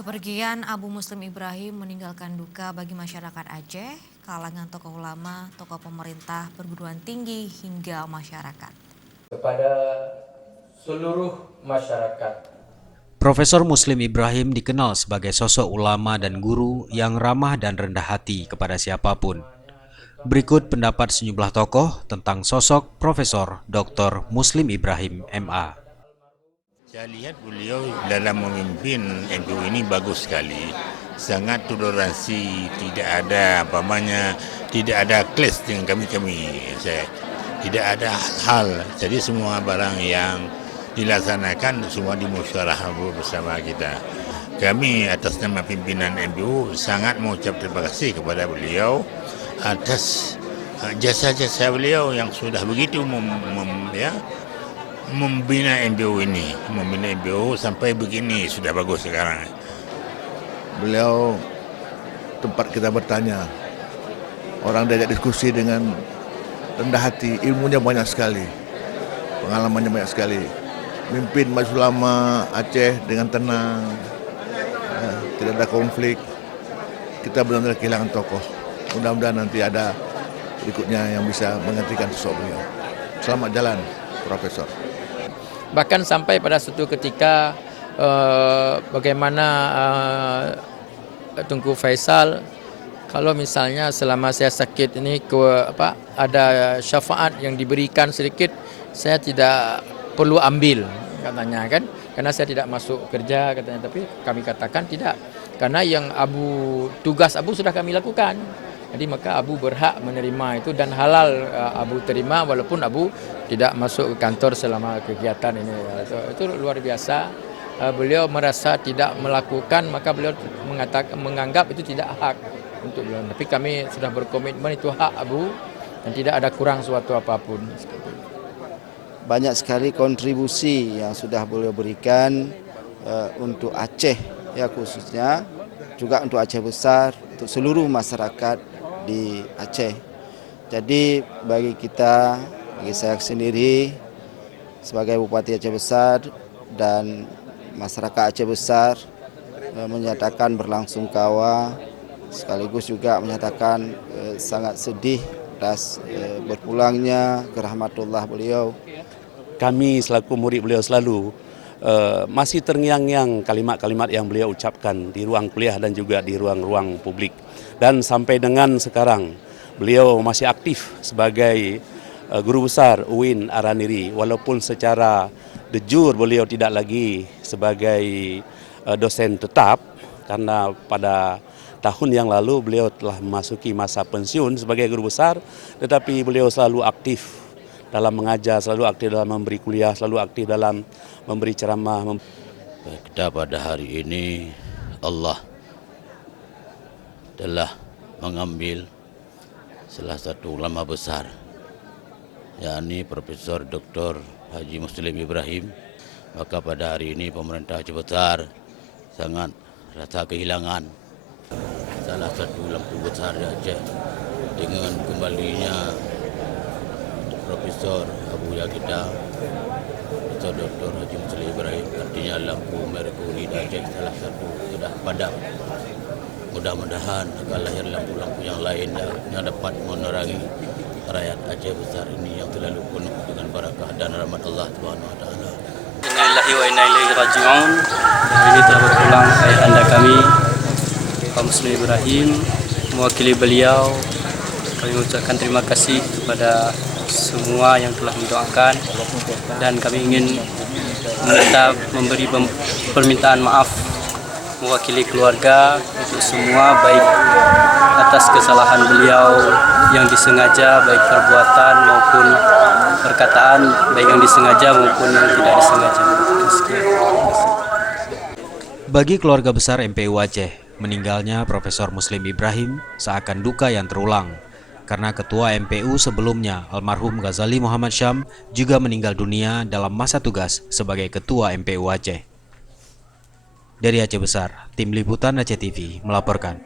Kepergian Abu Muslim Ibrahim meninggalkan duka bagi masyarakat Aceh, kalangan tokoh ulama, tokoh pemerintah, perguruan tinggi, hingga masyarakat. Kepada seluruh masyarakat, Profesor Muslim Ibrahim dikenal sebagai sosok ulama dan guru yang ramah dan rendah hati kepada siapapun. Berikut pendapat sejumlah tokoh tentang sosok Profesor Dr. Muslim Ibrahim MA. Saya lihat beliau dalam memimpin NU ini bagus sekali, sangat toleransi, tidak ada clash dengan kami. Tidak ada hal, jadi semua barang yang dilaksanakan semua dimusyawarahkan bersama kita. Kami atas nama pimpinan NU sangat mengucap terima kasih kepada beliau atas jasa-jasa beliau yang sudah begitu membina MBO ini, sampai begini sudah bagus sekarang. Beliau tempat kita bertanya, orang diajak diskusi dengan rendah hati, ilmunya banyak sekali, pengalamannya banyak sekali. Mimpin Majelis Ulama Aceh dengan tenang, tidak ada konflik. Kita benar-benar kehilangan tokoh. Mudah-mudahan nanti ada berikutnya yang bisa menggantikan sosok beliau. Selamat jalan, Profesor. Bahkan sampai pada suatu ketika bagaimana Tunku Faisal, kalau misalnya selama saya sakit ini ada syafaat yang diberikan sedikit, saya tidak perlu ambil katanya kan, karena saya tidak masuk kerja katanya. Tapi kami katakan tidak, karena yang tugas Abu sudah kami lakukan. Jadi maka Abu berhak menerima itu dan halal Abu terima walaupun Abu tidak masuk ke kantor selama kegiatan ini. Itu luar biasa. Beliau merasa tidak melakukan, maka beliau menganggap itu tidak hak untuk beliau. Tapi kami sudah berkomitmen itu hak Abu dan tidak ada kurang suatu apapun. Banyak sekali kontribusi yang sudah beliau berikan untuk Aceh ya khususnya, juga untuk Aceh besar, untuk seluruh masyarakat di Aceh. Jadi bagi saya sendiri sebagai Bupati Aceh Besar dan masyarakat Aceh Besar menyatakan berlangsungkawa, sekaligus juga menyatakan sangat sedih atas berpulangnya ke rahmatullah beliau. Kami selaku murid beliau selalu masih terngiang-ngiang kalimat-kalimat yang beliau ucapkan di ruang kuliah dan juga di ruang-ruang publik. Dan sampai dengan sekarang beliau masih aktif sebagai guru besar UIN Araniri, walaupun secara de jure beliau tidak lagi sebagai dosen tetap, karena pada tahun yang lalu beliau telah memasuki masa pensiun sebagai guru besar, tetapi beliau selalu aktif dalam mengajar, selalu aktif dalam memberi kuliah, selalu aktif dalam memberi ceramah. Kita pada hari ini Allah telah mengambil salah satu ulama besar, yakni Profesor Dr. Haji Muslim Ibrahim. Maka pada hari ini pemerintah Aceh Besar sangat rasa kehilangan salah satu lampu besar di Aceh dengan kembalinya Profesor Abu Yakita, Profesor Dr. Haji Muslim Ibrahim. Artinya lampu merkuri di Aceh salah satu sudah padam. Mudah-mudahan akan lahir lampu-lampu yang lain yang dapat menerangi rakyat Aceh Besar ini yang terlalu penuh dengan barakah dan rahmat Allah Subhanahu wa taala. Innalillahi wa inna ilaihi raji'un. Hari ini telah berpulang ayahanda kami, Pak Muslim Ibrahim. Mewakili beliau, kami mengucapkan terima kasih kepada semua yang telah mendoakan, dan kami ingin memberi permintaan maaf mewakili keluarga untuk semua, baik atas kesalahan beliau yang disengaja, baik perbuatan maupun perkataan, baik yang disengaja maupun yang tidak disengaja. Bagi keluarga besar MPU Aceh, meninggalnya Profesor Muslim Ibrahim seakan duka yang terulang, karena Ketua MPU sebelumnya, almarhum Ghazali Muhammad Syam, juga meninggal dunia dalam masa tugas sebagai Ketua MPU Aceh. Dari Aceh Besar, Tim Liputan Aceh TV melaporkan.